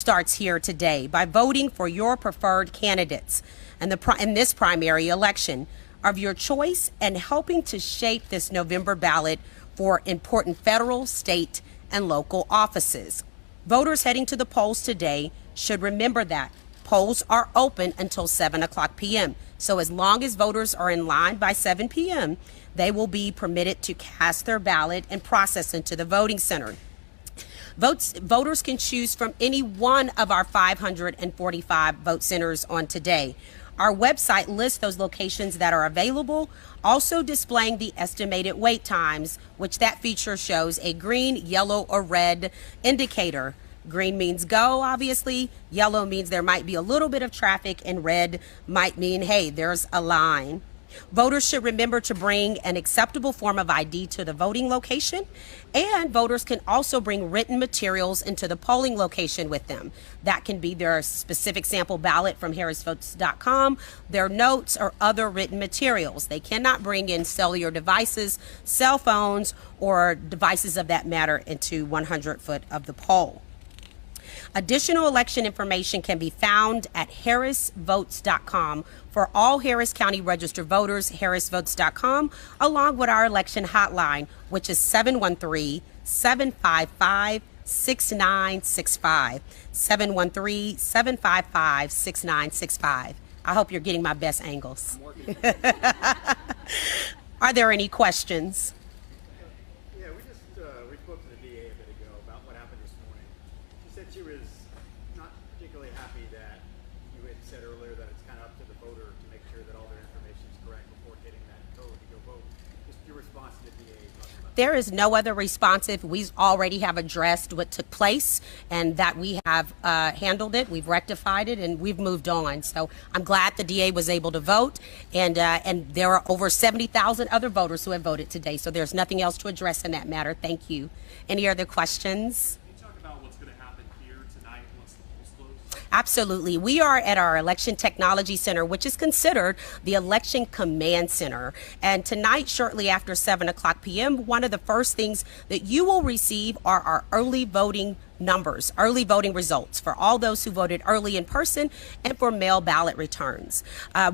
starts here today by voting for your preferred candidates in this primary election of your choice and helping to shape this November ballot for important federal, state, and local offices. Voters heading to the polls today should remember that polls are open until 7 o'clock p.m. So as long as voters are in line by 7 p.m., they will be permitted to cast their ballot and process into the voting center. Voters can choose from any one of our 545 vote centers on today. Our website lists those locations that are available, also displaying the estimated wait times, which that feature shows a green, yellow, or red indicator. Green means go, obviously. Yellow means there might be a little bit of traffic, and red might mean, hey, there's a line. Voters should remember to bring an acceptable form of ID to the voting location, and voters can also bring written materials into the polling location with them. That can be their specific sample ballot from harrisvotes.com, their notes, or other written materials. They cannot bring in cellular devices, cell phones, or devices of that matter into 100 foot of the poll. Additional election information can be found at harrisvotes.com. For all Harris County registered voters, harrisvotes.com, along with our election hotline, which is 713-755-6965. 713-755-6965. I hope you're getting my best angles. Are there any questions? We spoke to the DA a bit ago about what happened this morning. She said she was not particularly happy that you had said earlier that it's kind of up to the voter to make sure that all their information is correct before getting that code to go vote. Just your response to the DA. There is no other responsive. We already have addressed what took place and that we have handled it. We've rectified it and we've moved on. So I'm glad the DA was able to vote, and there are over 70,000 other voters who have voted today. So there's nothing else to address in that matter. Thank you. Any other questions? Can you talk about what's going to happen here tonight once the polls close? Absolutely. We are at our Election Technology Center, which is considered the Election Command Center. And tonight, shortly after 7 o'clock p.m., one of the first things that you will receive are our early voting numbers, early voting results for all those who voted early in person and for mail ballot returns.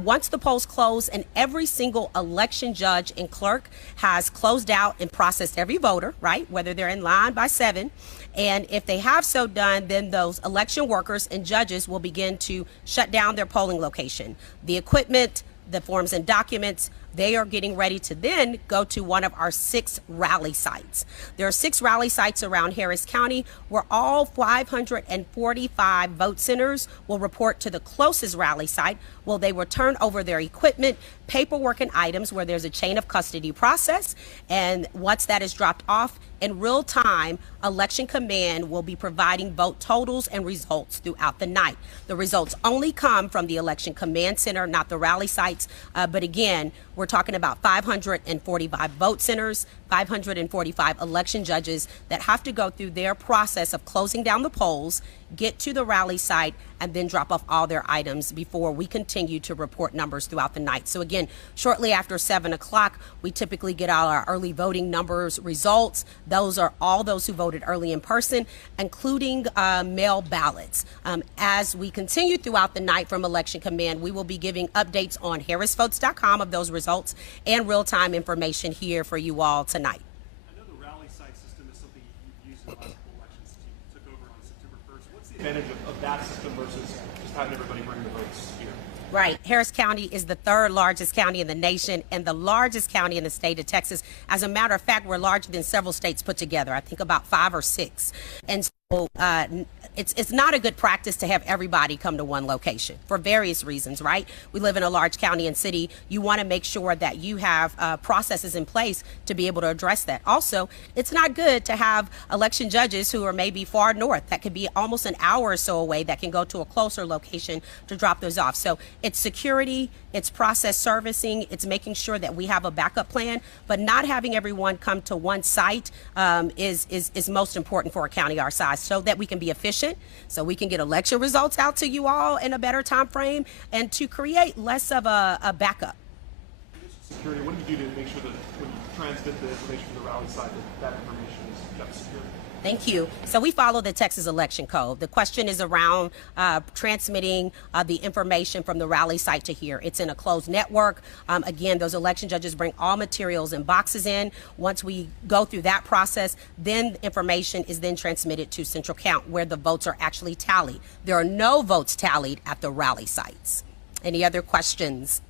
Once the polls close and every single election judge and clerk has closed out and processed every voter, right, whether they're in line by 7, and if they have so done, then those election workers and judges will begin to shut down their polling location. The equipment, the forms and documents, they are getting ready to then go to one of our 6 rally sites. There are 6 rally sites around Harris County where all 545 vote centers will report to the closest rally site. Well, they will turn over their equipment, paperwork, and items where there's a chain of custody process. And once that is dropped off, in real time, Election Command will be providing vote totals and results throughout the night. The results only come from the Election Command Center, not the rally sites. But again, we're talking about 545 vote centers, 545 election judges that have to go through their process of closing down the polls, get to the rally site, and then drop off all their items before we continue to report numbers throughout the night. So again, shortly after 7 o'clock, we typically get all our early voting numbers results. Those are all those who voted early in person, including mail ballots. As we continue throughout the night from Election Command, we will be giving updates on harrisvotes.com of those results and real-time information here for you all tonight. I know the rally site system is something you've used in the last couple elections since you took over on September 1st. What's the advantage of that system versus just having everybody bring the votes here? Right. Harris County is the 3rd largest county in the nation and the largest county in the state of Texas. As a matter of fact, we're larger than several states put together. I think about 5 or 6. And so it's not a good practice to have everybody come to one location for various reasons, right? We live in a large county and city. You want to make sure that you have processes in place to be able to address that. Also, it's not good to have election judges who are maybe far north. That could be almost an hour or so away that can go to a closer location to drop those off. So it's security, it's process servicing, it's making sure that we have a backup plan, but not having everyone come to one site is most important for a county our size so that we can be efficient, so we can get election results out to you all in a better time frame, and to create less of a backup. Security, what do you do to make sure that when you transmit the information to the rally site that information is kept secure? Thank you. So we follow the Texas Election Code. The question is around transmitting the information from the rally site to here. It's in a closed network. Again, those election judges bring all materials and boxes in. Once we go through that process, then information is then transmitted to Central Count, where the votes are actually tallied. There are no votes tallied at the rally sites. Any other questions?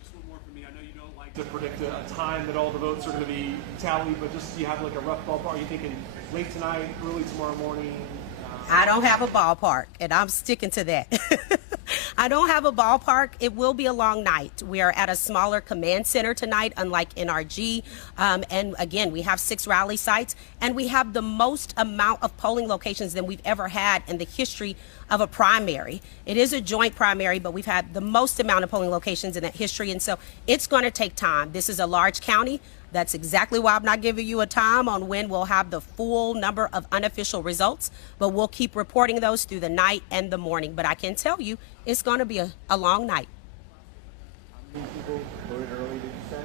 Just one more for me. I know you don't like to predict a time that all the votes are going to be tallied, but just do you have like a rough ballpark? Are you thinking late tonight, early tomorrow morning? I don't have a ballpark, and I'm sticking to that. I don't have a ballpark. It will be a long night. We are at a smaller command center tonight, unlike NRG. And again, we have 6 rally sites, and we have the most amount of polling locations than we've ever had in the history of a primary. It is a joint primary, but we've had the most amount of polling locations in that history, and so it's going to take time. This is a large county. That's exactly why I'm not giving you a time on when we'll have the full number of unofficial results, but we'll keep reporting those through the night and the morning. But I can tell you, it's going to be a long night. How many people voted early, did you say?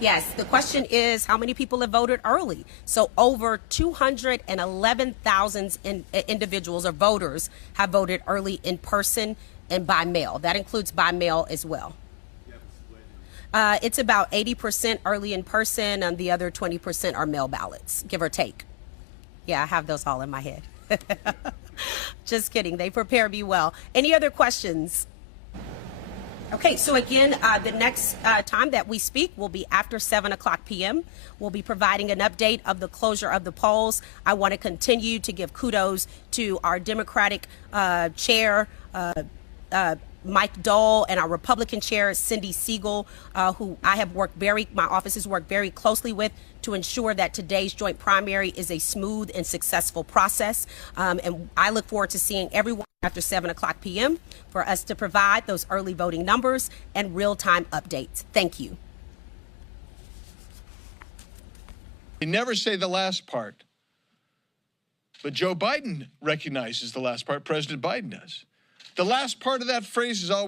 Yes, the question is how many people have voted early. So over 211,000 individuals or voters have voted early in person and by mail. That includes by mail as well. It's about 80% early in person, and the other 20% are mail ballots, give or take. Yeah, I have those all in my head. Just kidding. They prepare me well. Any other questions? Okay, so again, the next time that we speak will be after 7 o'clock p.m. We'll be providing an update of the closure of the polls. I want to continue to give kudos to our Democratic chair, Mike Dole, and our Republican chair, Cindy Siegel, who my office has worked very closely with to ensure that today's joint primary is a smooth and successful process. And I look forward to seeing everyone after 7 o'clock p.m. for us to provide those early voting numbers and real-time updates. Thank you. They never say the last part, but Joe Biden recognizes the last part. President Biden does. The last part of that phrase is always